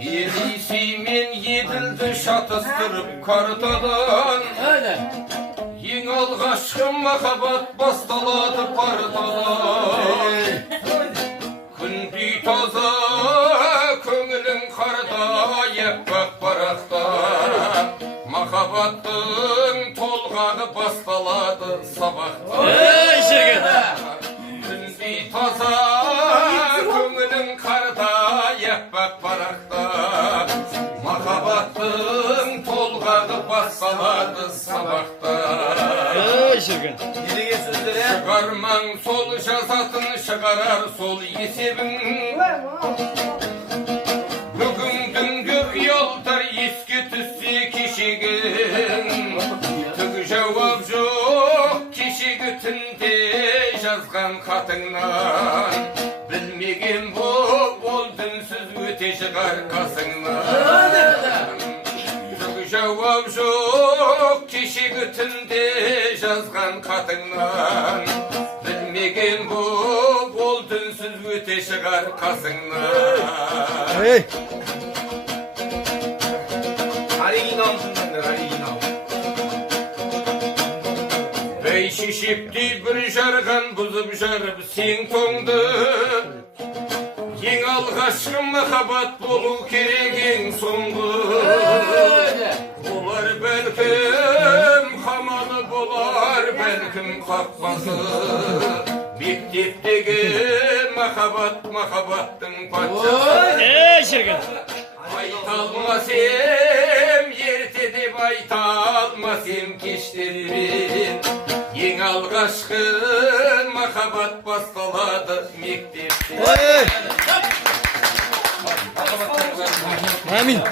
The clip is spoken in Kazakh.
Елисеймен еділді шатыстырып картадан, ең алғашқы махаббат басталады партадан. Күндей таза көңілің қарда, еппақ парақта, махаббаттың толғағы басталады сабақта. Күндей таза көңілің қарда, еппақ парақта, махаббаттың толғағы басталады сабақта. Шығармаң сол жазатын, шығарар сол есебің. Бүгінгі қиялдар еске түссе кешегің. Түк жауап жоқ кешегі түнде жазған хатыңнан. Білмеген бол дүнсіз өте шығар қасыңнан. Түк жауап жоқ кешегі түнде жазған хатыңнан. Білмеген бол дүнсіз өте шығар қасыңнан. Оригинал тыңдаңдар, оригинал. Бәйшешектей бір жарған бұзып жарып сен тоңды. Ең алғашқы махаббат болу керек ең соңғы. Болар бәлкім қамалы болар, бәлкім қақпасы. Мектептегі махаббаттың патшасы. Айта алмас ем, ерте деп айта алмас ем кештермен. Ең алғашқы махаббат басталады мектепте. Амин.